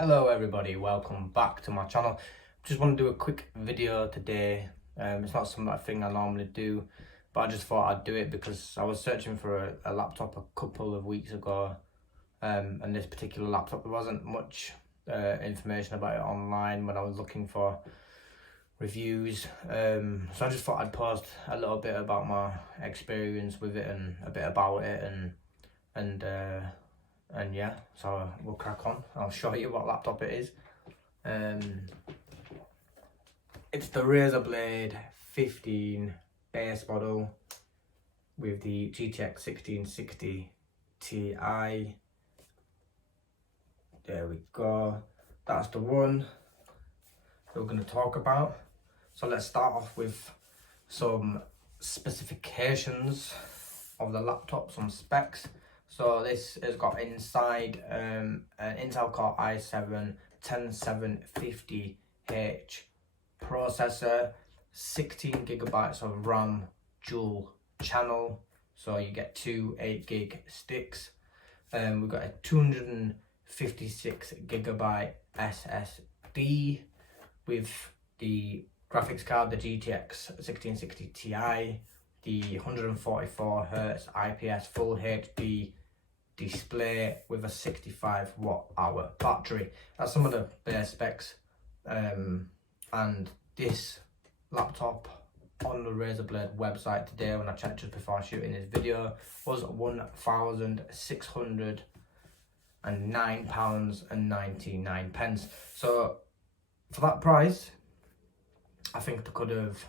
Hello everybody, welcome back to my channel. Just want to do a quick video today. It's not something I normally do, but I just thought I'd do it because I was searching for a laptop a couple of weeks ago, and this particular laptop, there wasn't much information about it online when I was looking for reviews. So I just thought I'd post a little bit about my experience with it and a bit about it and yeah, so we'll crack on. I'll show you what laptop it is. It's the Razer Blade 15 base model with the GTX 1660Ti. There we go. That's the one we're going to talk about. So let's start off with some specifications of the laptop, some specs. So this has got inside an Intel Core i7 10750H processor, 16 gigabytes of RAM dual channel, so you get two 8 gig sticks. We've got a 256 gigabyte SSD with the graphics card, the GTX 1660 Ti, the 144Hz IPS Full HD display with a 65 watt hour battery. That's some of the base specs. And this laptop on the Razer Blade website today, when I checked just before shooting this video, was £1,609.99. So for that price, I think they could have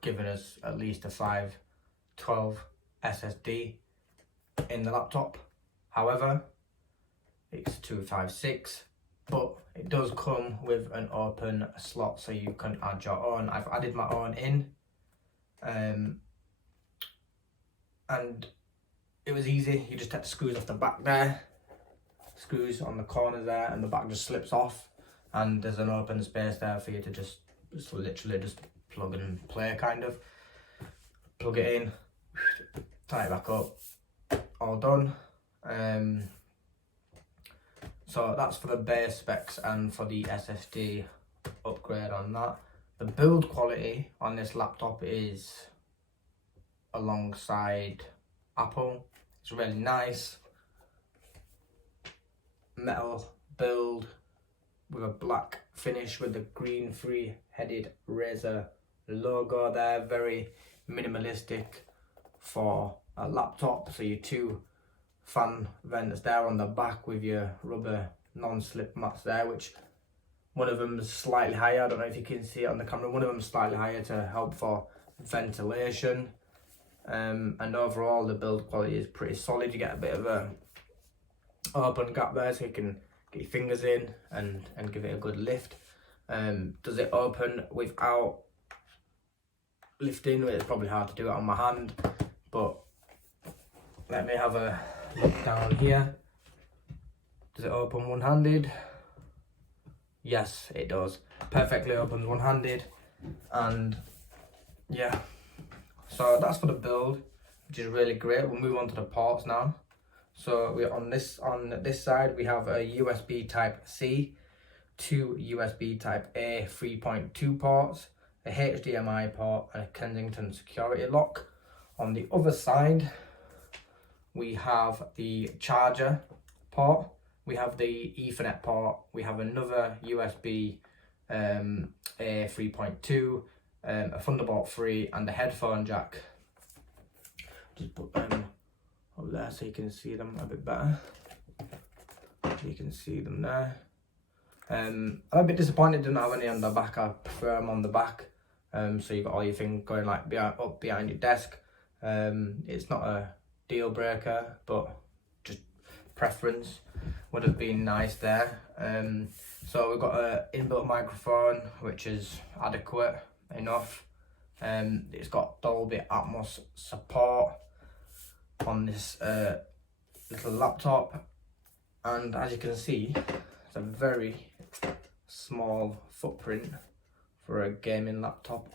given us at least a 512 SSD in the laptop. However, it's 256, but it does come with an open slot, so you can add your own. I've added my own in, and it was easy. You just take the screws off the back there, screws on the corners there, and the back just slips off, and there's an open space there for you to just literally just plug and play, kind of. Plug it in, tie it back up, all done. So that's for the base specs and for the SSD upgrade on that. The build quality on this laptop is alongside Apple. It's really nice. Metal build with a black finish with the green three-headed Razer logo there. Very minimalistic for a laptop. So your two fan vents there on the back with your rubber non-slip mats there, which one of them is slightly higher. I don't know if you can see it on the camera. One of them is slightly higher to help for ventilation. And overall the build quality is pretty solid. You get a bit of a open gap there, so you can get your fingers in and give it a good lift. Does it open without lifting? It's probably hard to do it on my hand, but let me have a look down here. Does it open one-handed? Yes, it does. Perfectly opens one-handed. And yeah, so that's for the build, which is really great. We'll move on to the ports now. So we're on this side we have a USB type C, two USB type A 3.2 ports, a HDMI port, and a Kensington security lock. On the other side we have the charger port, we have the Ethernet port, we have another USB A 3.2, a Thunderbolt 3, and the headphone jack. Just put them up there so you can see them a bit better. You can see them there. I'm a bit disappointed I didn't have any on the back. I prefer them on the back. So you've got all your things going like up behind your desk. It's not a deal breaker, but just preference. Would have been nice there. So we've got an inbuilt microphone, which is adequate enough. It's got Dolby Atmos support on this little laptop, and as you can see, it's a very small footprint for a gaming laptop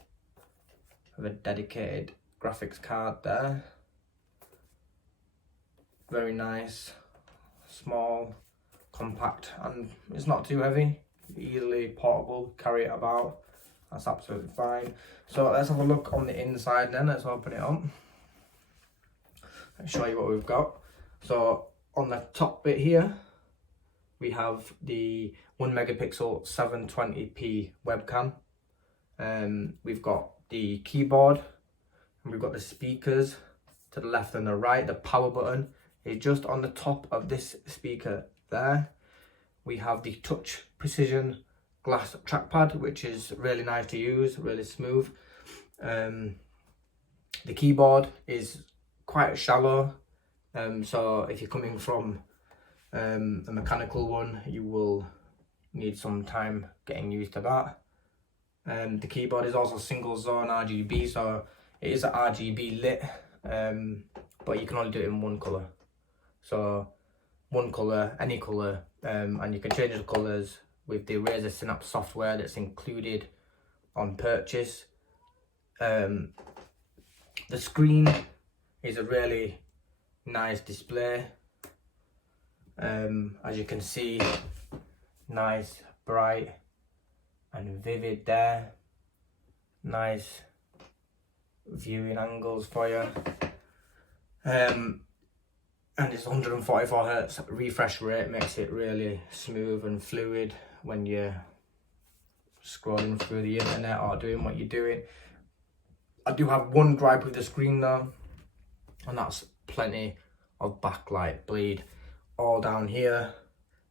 with a dedicated graphics card there. Very nice, small, compact, and it's not too heavy, easily portable, carry it about, that's absolutely fine. So let's have a look on the inside then. Let's open it up and show you what we've got. So on the top bit here we have the 1 megapixel 720p webcam. We've got the keyboard, and we've got the speakers to the left and the right. The power button is just on the top of this speaker there. We have the touch precision glass trackpad, which is really nice to use, really smooth. The keyboard is quite shallow, so if you're coming from a mechanical one, you will need some time getting used to that. The keyboard is also single zone RGB, so it is RGB lit, but you can only do it in one colour. So one colour, any colour, and you can change the colours with the Razer Synapse software that's included on purchase. The screen is a really nice display. As you can see, nice, bright and vivid there. Nice viewing angles for you. And it's 144 Hz refresh rate, makes it really smooth and fluid when you're scrolling through the internet or doing what you're doing. I do have one gripe with the screen though, and that's plenty of backlight bleed all down here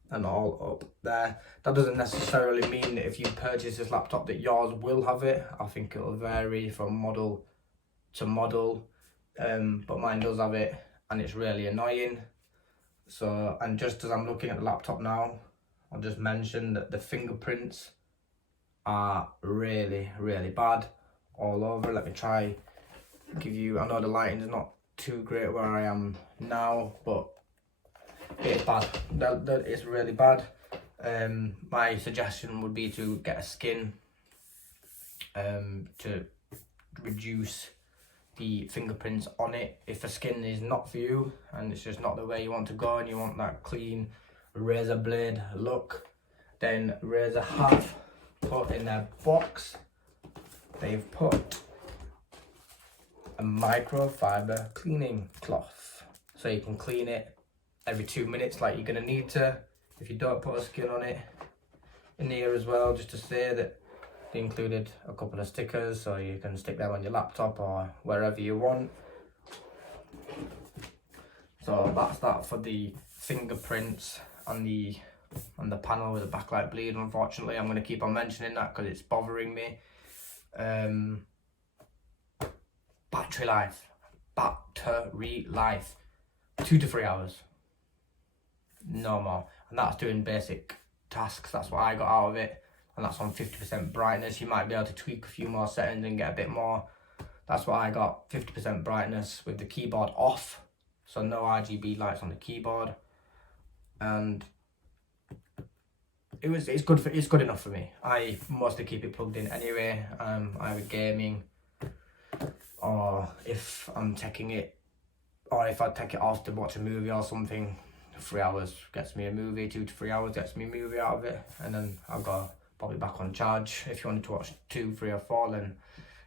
and all up there. That doesn't necessarily mean that if you purchase this laptop that yours will have it. I think it'll vary from model to model, but mine does have it, and it's really annoying. So, and just as I'm looking at the laptop now, I'll just mention that the fingerprints are really bad all over. Let me try give you, I know the lighting is not too great where I am now, but it's bad. That is really bad. My suggestion would be to get a skin to reduce the fingerprints on it. If a skin is not for you and it's just not the way you want to go and you want that clean razor blade look, then Razer have put in their box, they've put a microfiber cleaning cloth, so you can clean it every 2 minutes like you're going to need to. If you don't put a skin on it, in here as well, just to say that they included a couple of stickers so you can stick them on your laptop or wherever you want. So that's that for the fingerprints on the panel with the backlight bleed. Unfortunately, I'm going to keep on mentioning that because it's bothering me. Battery life, 2 to 3 hours, no more, and that's doing basic tasks. That's what I got out of it, and that's on 50% brightness. You might be able to tweak a few more settings and get a bit more. That's what I got, 50% brightness with the keyboard off, so no RGB lights on the keyboard, and it's good enough for me. I mostly keep it plugged in anyway, either gaming, or if I'm taking it, or if I take it off to watch a movie or something. 3 hours gets me a movie, 2 to 3 hours gets me a movie out of it, and then I'll go probably back on charge. If you wanted to watch 2, 3 or 4, then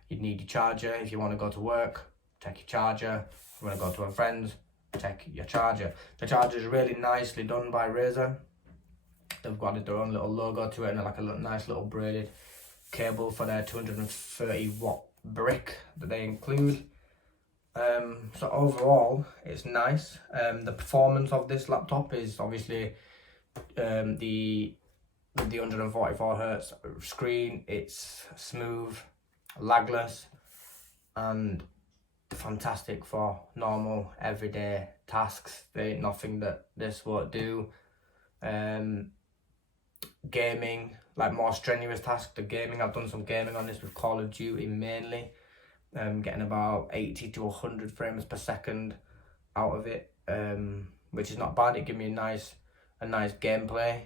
you'd need your charger. If you want to go to work, take your charger. If you want to go to a friend's, take your charger. The charger is really nicely done by Razer. They've added their own little logo to it and like a nice little braided cable for their 230 watt brick that they include. So overall it's nice. The performance of this laptop is obviously the 144 Hz screen, it's smooth, lagless, and fantastic for normal everyday tasks. There ain't nothing that this won't do. Gaming, like more strenuous tasks, the gaming, I've done some gaming on this with Call of Duty mainly, getting about 80 to 100 frames per second out of it, which is not bad. It gives me a nice gameplay,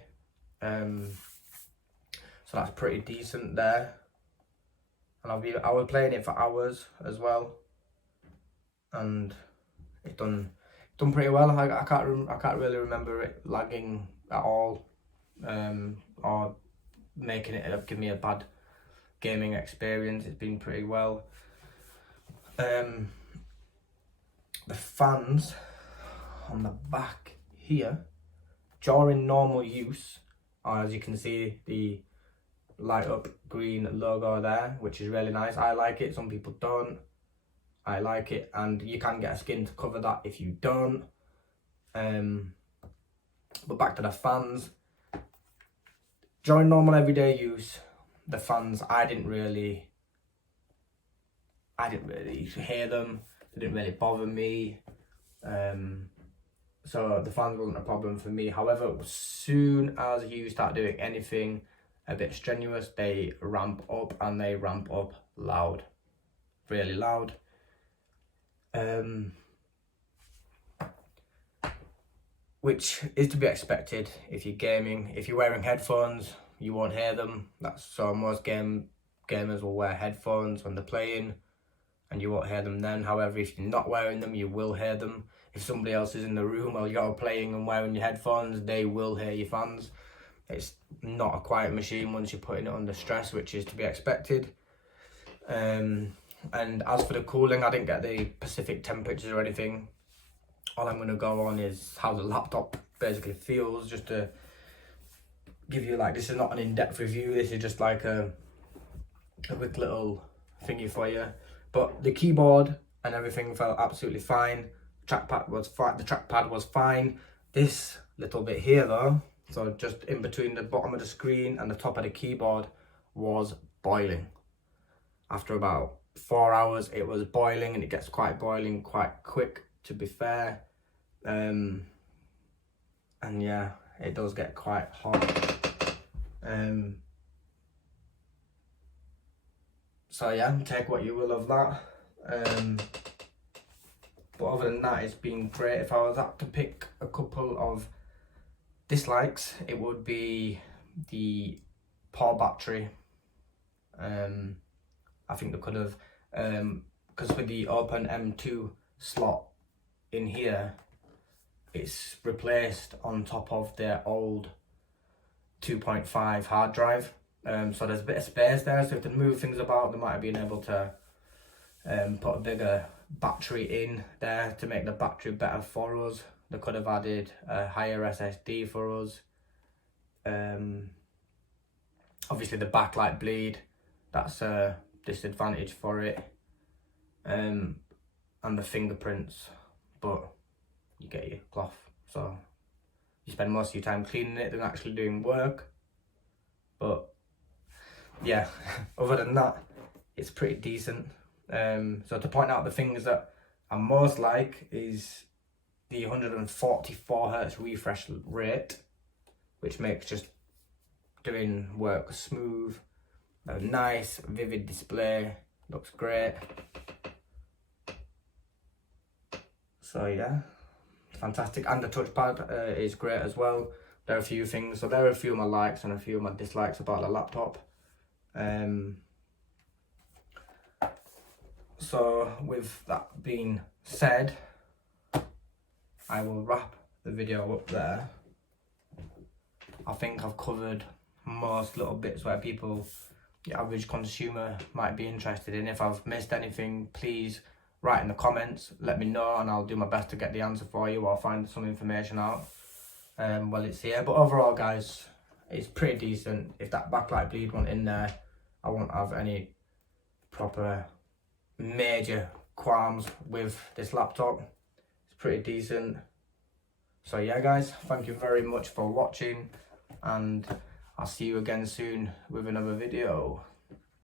so that's pretty decent there. And I was playing it for hours as well, and it's done pretty well. I can't really remember it lagging at all, or making it give me a bad gaming experience. It's been pretty well. The fans on the back here, during normal use, as you can see the light up green logo there, which is really nice. I like it, some people don't. I like it, and you can get a skin to cover that if you don't. But back to the fans. During normal everyday use, the fans, I didn't really hear them. They didn't really bother me. So the fans wasn't a problem for me. However, as soon as you start doing anything a bit strenuous, they ramp up, and they ramp up loud, really loud. Which is to be expected if you're gaming. If you're wearing headphones, you won't hear them. So most gamers will wear headphones when they're playing, and you won't hear them then. However, if you're not wearing them, you will hear them. If somebody else is in the room while you're playing and wearing your headphones, they will hear your fans. It's not a quiet machine once you're putting it under stress, which is to be expected. And as for the cooling, I didn't get the specific temperatures or anything. All I'm going to go on is how the laptop basically feels, just to give you, like, this is not an in-depth review, this is just like a quick little thingy for you. But the keyboard and everything felt absolutely fine. The trackpad was fine. This little bit here though, so just in between the bottom of the screen and the top of the keyboard, was boiling. After about 4 hours, it was boiling, and it gets quite boiling quite quick, to be fair. And yeah, it does get quite hot. So yeah, take what you will of that. But other than that, it's been great. If I was to pick a couple of dislikes, it would be the poor battery. I think they could have, because with the open M2 slot in here, it's replaced on top of their old 2.5 hard drive. So there's a bit of space there, so if they move things about, they might have been able to put a bigger battery in there to make the battery better for us. They could have added a higher SSD for us. Obviously the backlight bleed, that's a disadvantage for it. And the fingerprints, but you get your cloth, so you spend most of your time cleaning it than actually doing work. But yeah, other than that, it's pretty decent. So to point out the things that I most like is the 144 Hz refresh rate, which makes just doing work smooth. A nice vivid display, looks great. So yeah, fantastic. And the touchpad is great as well. There are a few things, so there are a few of my likes and a few of my dislikes about the laptop. So with that being said, I will wrap the video up there. I think I've covered most little bits where people, the average consumer, might be interested in. If I've missed anything, please write in the comments, let me know, and I'll do my best to get the answer for you, or find some information out while it's here. But overall guys, it's pretty decent. If that backlight bleed went in there, I won't have any proper major qualms with this laptop. It's pretty decent. So yeah guys, thank you very much for watching, and I'll see you again soon with another video.